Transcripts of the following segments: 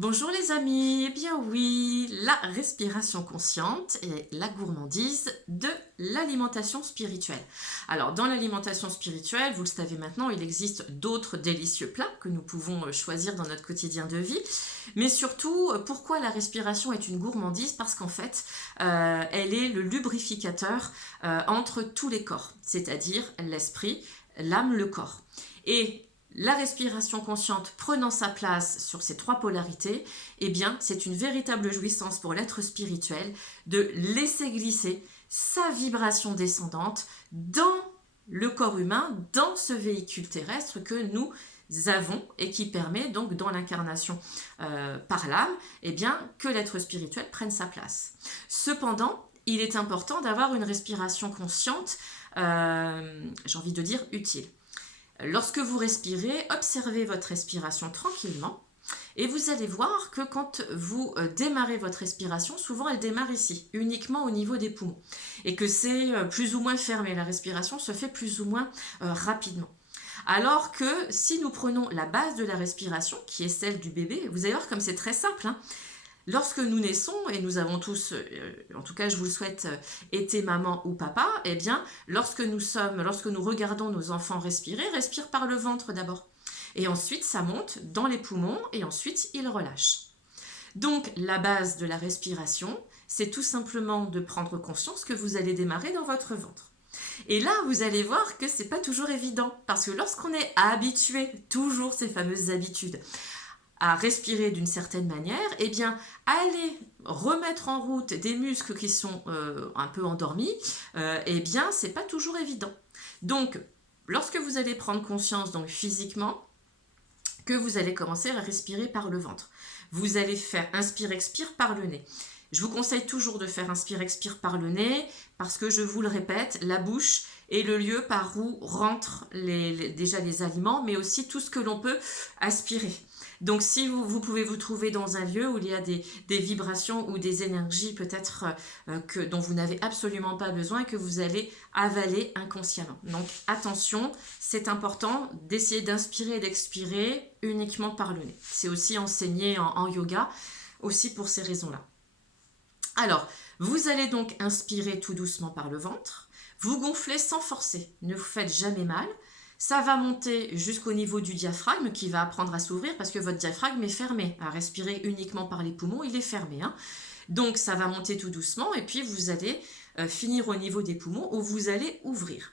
Bonjour les amis, eh bien oui, la respiration consciente et la gourmandise de l'alimentation spirituelle. Alors dans l'alimentation spirituelle, vous le savez maintenant, il existe d'autres délicieux plats que nous pouvons choisir dans notre quotidien de vie. Mais surtout, pourquoi la respiration est une gourmandise? Parce qu'en fait, elle est le lubrificateur entre tous les corps, c'est-à-dire l'esprit, l'âme, le corps. Et la respiration consciente prenant sa place sur ces trois polarités, eh bien, c'est une véritable jouissance pour l'être spirituel de laisser glisser sa vibration descendante dans le corps humain, dans ce véhicule terrestre que nous avons et qui permet donc dans l'incarnation par l'âme, eh bien, que l'être spirituel prenne sa place. Cependant, il est important d'avoir une respiration consciente, j'ai envie de dire utile. Lorsque vous respirez, observez votre respiration tranquillement et vous allez voir que quand vous démarrez votre respiration, souvent elle démarre ici, uniquement au niveau des poumons et que c'est plus ou moins fermé, la respiration se fait plus ou moins rapidement. Alors que si nous prenons la base de la respiration, qui est celle du bébé, vous allez voir comme c'est très simple, hein. Lorsque nous naissons, et nous avons tous, en tout cas je vous le souhaite, été maman ou papa, eh bien, lorsque nous regardons nos enfants respirer, respire par le ventre d'abord. Et ensuite, ça monte dans les poumons et ensuite, ils relâchent. Donc, la base de la respiration, c'est tout simplement de prendre conscience que vous allez démarrer dans votre ventre. Et là, vous allez voir que c'est pas toujours évident, parce que lorsqu'on est habitué, toujours ces fameuses habitudes, à respirer d'une certaine manière, eh bien, aller remettre en route des muscles qui sont un peu endormis, eh bien, c'est pas toujours évident. Donc, lorsque vous allez prendre conscience, donc physiquement, que vous allez commencer à respirer par le ventre, vous allez faire inspire-expire par le nez. Je vous conseille toujours de faire inspire-expire par le nez, parce que je vous le répète, la bouche est le lieu par où rentrent déjà les aliments, mais aussi tout ce que l'on peut aspirer. Donc si vous pouvez vous trouver dans un lieu où il y a des vibrations ou des énergies peut-être dont vous n'avez absolument pas besoin et que vous allez avaler inconsciemment. Donc attention, c'est important d'essayer d'inspirer et d'expirer uniquement par le nez. C'est aussi enseigné en yoga, aussi pour ces raisons-là. Alors, vous allez donc inspirer tout doucement par le ventre, vous gonflez sans forcer, ne vous faites jamais mal. Ça va monter jusqu'au niveau du diaphragme qui va apprendre à s'ouvrir parce que votre diaphragme est fermé. À respirer uniquement par les poumons, il est fermé, hein. Donc ça va monter tout doucement et puis vous allez finir au niveau des poumons où vous allez ouvrir.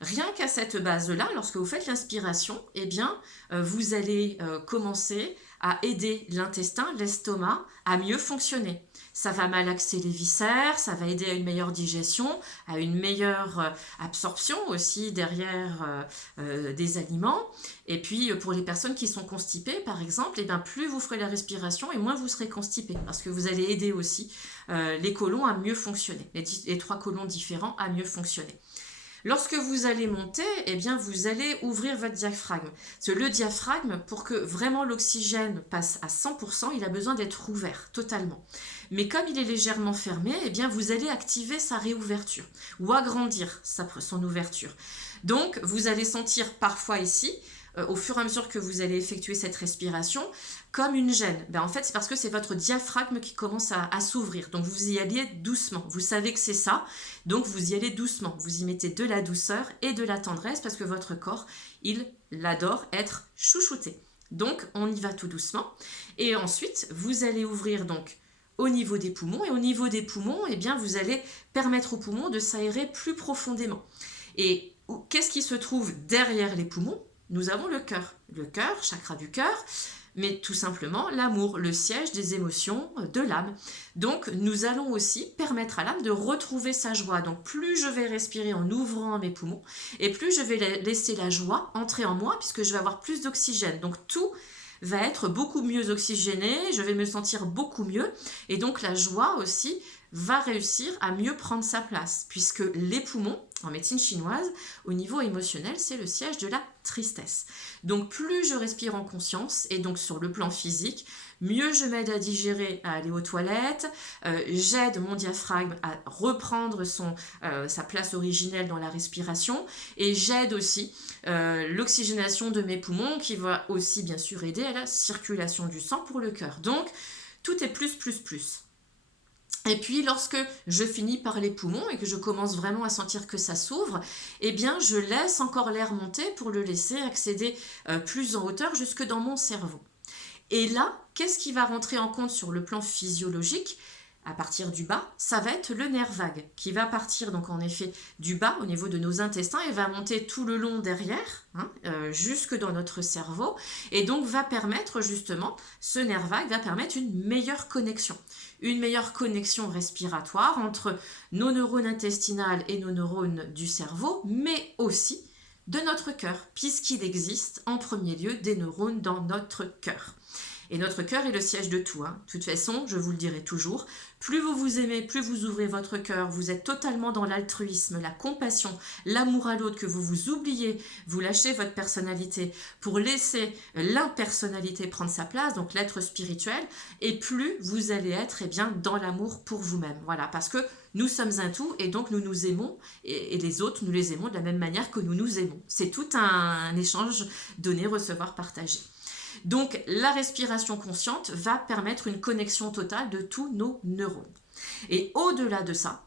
Rien qu'à cette base-là, lorsque vous faites l'inspiration, eh bien, vous allez commencer à aider l'intestin, l'estomac, à mieux fonctionner. Ça va malaxer les viscères, ça va aider à une meilleure digestion, à une meilleure absorption aussi derrière des aliments. Et puis pour les personnes qui sont constipées, par exemple, eh bien, plus vous ferez la respiration et moins vous serez constipé, parce que vous allez aider aussi les côlons à mieux fonctionner, les trois côlons différents à mieux fonctionner. Lorsque vous allez monter, eh bien, vous allez ouvrir votre diaphragme. Parce que le diaphragme, pour que vraiment l'oxygène passe à 100%, il a besoin d'être ouvert totalement. Mais comme il est légèrement fermé, eh bien, vous allez activer sa réouverture ou agrandir son ouverture. Donc, vous allez sentir parfois ici, au fur et à mesure que vous allez effectuer cette respiration, comme une gêne. En fait, c'est parce que c'est votre diaphragme qui commence à s'ouvrir. Donc, vous y allez doucement. Vous savez que c'est ça. Donc, vous y allez doucement. Vous y mettez de la douceur et de la tendresse parce que votre corps, il adore être chouchouté. Donc, on y va tout doucement. Et ensuite, vous allez ouvrir donc au niveau des poumons. Et au niveau des poumons, eh bien, vous allez permettre aux poumons de s'aérer plus profondément. Et qu'est-ce qui se trouve derrière les poumons? Nous avons le cœur. Le cœur, chakra du cœur, mais tout simplement l'amour, le siège des émotions de l'âme. Donc nous allons aussi permettre à l'âme de retrouver sa joie. Donc plus je vais respirer en ouvrant mes poumons, et plus je vais laisser la joie entrer en moi, puisque je vais avoir plus d'oxygène. Donc tout va être beaucoup mieux oxygéné, je vais me sentir beaucoup mieux, et donc la joie aussi va réussir à mieux prendre sa place, puisque les poumons, en médecine chinoise, au niveau émotionnel, c'est le siège de la tristesse. Donc plus je respire en conscience, et donc sur le plan physique, mieux je m'aide à digérer, à aller aux toilettes, j'aide mon diaphragme à reprendre sa place originelle dans la respiration, et j'aide aussi l'oxygénation de mes poumons qui va aussi bien sûr aider à la circulation du sang pour le cœur. Donc tout est plus, plus, plus. Et puis lorsque je finis par les poumons et que je commence vraiment à sentir que ça s'ouvre, eh bien je laisse encore l'air monter pour le laisser accéder plus en hauteur jusque dans mon cerveau. Et là, qu'est-ce qui va rentrer en compte sur le plan physiologique ? À partir du bas, ça va être le nerf vague qui va partir donc en effet du bas au niveau de nos intestins et va monter tout le long derrière, jusque dans notre cerveau, et donc va permettre justement, ce nerf vague va permettre une meilleure connexion respiratoire entre nos neurones intestinales et nos neurones du cerveau, mais aussi de notre cœur, puisqu'il existe en premier lieu des neurones dans notre cœur. Et notre cœur est le siège de tout. De toute façon, je vous le dirai toujours, plus vous vous aimez, plus vous ouvrez votre cœur, vous êtes totalement dans l'altruisme, la compassion, l'amour à l'autre, que vous vous oubliez, vous lâchez votre personnalité pour laisser l'impersonnalité prendre sa place, donc l'être spirituel, et plus vous allez être dans l'amour pour vous-même. Voilà, parce que nous sommes un tout et donc nous nous aimons et les autres, nous les aimons de la même manière que nous nous aimons. C'est tout un échange donné, recevoir, partager. Donc la respiration consciente va permettre une connexion totale de tous nos neurones. Et au-delà de ça,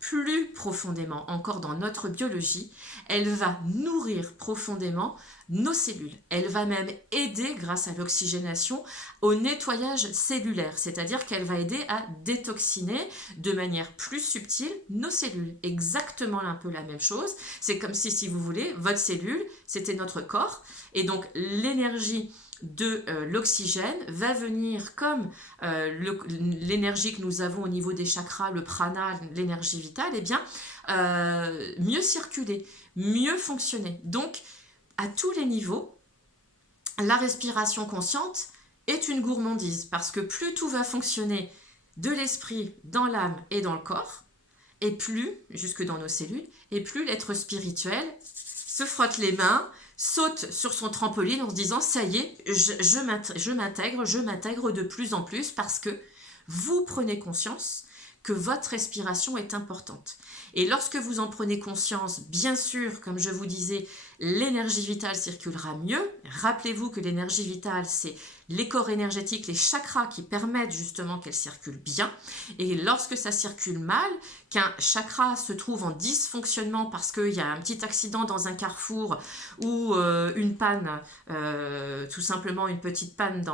plus profondément encore dans notre biologie, elle va nourrir profondément nos cellules. Elle va même aider, grâce à l'oxygénation, au nettoyage cellulaire, c'est-à-dire qu'elle va aider à détoxiner de manière plus subtile nos cellules. Exactement un peu la même chose. C'est comme si vous voulez, votre cellule, c'était notre corps, et donc l'énergie de l'oxygène va venir comme l'énergie que nous avons au niveau des chakras, le prana, l'énergie vitale, mieux circuler, mieux fonctionner. Donc, à tous les niveaux, la respiration consciente est une gourmandise parce que plus tout va fonctionner de l'esprit, dans l'âme et dans le corps, et plus, jusque dans nos cellules, et plus l'être spirituel se frotte les mains, saute sur son trampoline en se disant « ça y est, je m'intègre de plus en plus » parce que vous prenez conscience que votre respiration est importante. Et lorsque vous en prenez conscience, bien sûr, comme je vous disais, l'énergie vitale circulera mieux. Rappelez-vous que l'énergie vitale, c'est les corps énergétiques, les chakras qui permettent justement qu'elle circule bien. Et lorsque ça circule mal, qu'un chakra se trouve en dysfonctionnement parce qu'il y a un petit accident dans un carrefour ou une panne, tout simplement une petite panne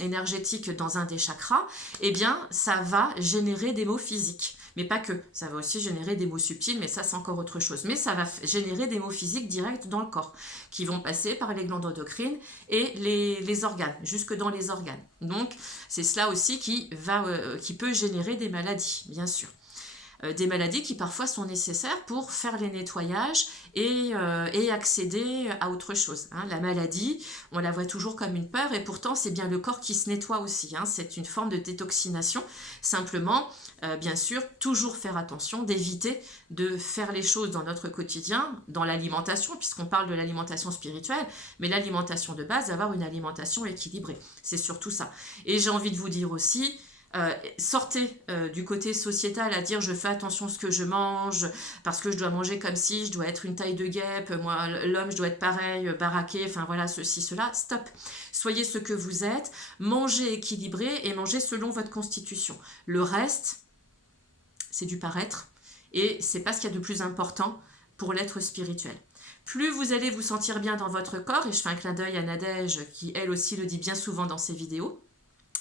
énergétique dans un des chakras, eh bien, ça va générer des maux physiques. Mais pas que, ça va aussi générer des maux subtils, mais ça c'est encore autre chose. Mais ça va générer des maux physiques directs dans le corps, qui vont passer par les glandes endocrines et les organes, jusque dans les organes. Donc c'est cela aussi qui peut générer des maladies, bien sûr. Des maladies qui parfois sont nécessaires pour faire les nettoyages et accéder à autre chose. La maladie, on la voit toujours comme une peur et pourtant c'est bien le corps qui se nettoie aussi. C'est une forme de détoxination. Simplement, bien sûr, toujours faire attention d'éviter de faire les choses dans notre quotidien, dans l'alimentation, puisqu'on parle de l'alimentation spirituelle, mais l'alimentation de base, avoir une alimentation équilibrée. C'est surtout ça. Et j'ai envie de vous dire aussi, sortez du côté sociétal à dire je fais attention à ce que je mange parce que je dois manger comme si je dois être une taille de guêpe, moi l'homme je dois être pareil, baraqué, enfin voilà ceci, cela, stop. Soyez ce que vous êtes, mangez équilibré et mangez selon votre constitution. Le reste, c'est du paraître et c'est pas ce qu'il y a de plus important pour l'être spirituel. Plus vous allez vous sentir bien dans votre corps, et je fais un clin d'œil à Nadège qui elle aussi le dit bien souvent dans ses vidéos,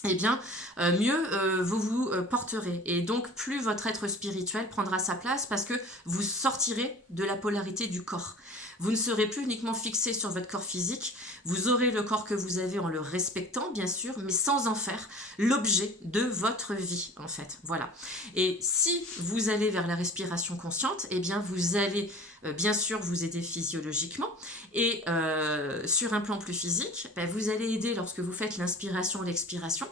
eh bien, mieux vous vous porterez. Et donc, plus votre être spirituel prendra sa place parce que vous sortirez de la polarité du corps. Vous ne serez plus uniquement fixé sur votre corps physique, vous aurez le corps que vous avez en le respectant, bien sûr, mais sans en faire l'objet de votre vie, en fait. Voilà. Et si vous allez vers la respiration consciente, eh bien, vous allez bien sûr vous aider physiologiquement. Et sur un plan plus physique, vous allez aider lorsque vous faites l'inspiration et l'expiration.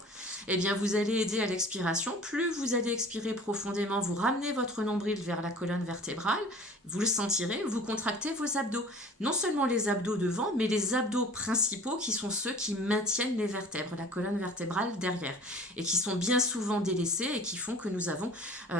Eh bien, vous allez aider à l'expiration. Plus vous allez expirer profondément, vous ramenez votre nombril vers la colonne vertébrale, vous le sentirez, vous contractez vos abdos. Non seulement les abdos devant, mais les abdos principaux qui sont ceux qui maintiennent les vertèbres, la colonne vertébrale derrière, et qui sont bien souvent délaissés et qui font que nous avons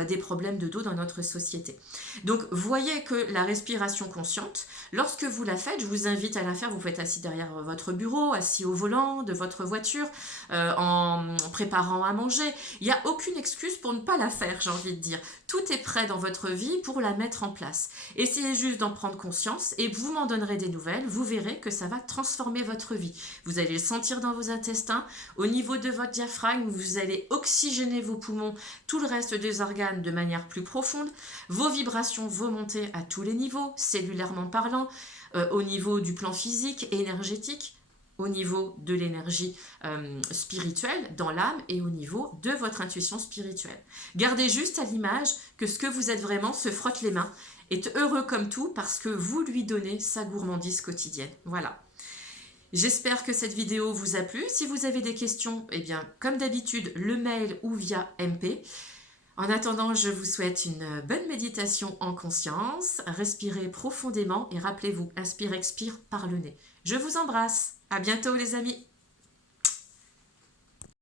des problèmes de dos dans notre société. Donc, voyez que la respiration consciente, lorsque vous la faites, je vous invite à la faire, vous pouvez être assis derrière votre bureau, assis au volant de votre voiture, en préparant à manger. Il n'y a aucune excuse pour ne pas la faire, j'ai envie de dire. Tout est prêt dans votre vie pour la mettre en place. Essayez juste d'en prendre conscience et vous m'en donnerez des nouvelles. Vous verrez que ça va transformer votre vie. Vous allez le sentir dans vos intestins, au niveau de votre diaphragme, vous allez oxygéner vos poumons, tout le reste des organes de manière plus profonde. Vos vibrations vont monter à tous les niveaux, cellulairement parlant, au niveau du plan physique, énergétique, au niveau de l'énergie spirituelle dans l'âme et au niveau de votre intuition spirituelle. Gardez juste à l'image que ce que vous êtes vraiment se frotte les mains, est heureux comme tout parce que vous lui donnez sa gourmandise quotidienne. Voilà. J'espère que cette vidéo vous a plu. Si vous avez des questions, eh bien, comme d'habitude, le mail ou via MP. En attendant, je vous souhaite une bonne méditation en conscience. Respirez profondément et rappelez-vous, inspire, expire par le nez. Je vous embrasse. À bientôt les amis.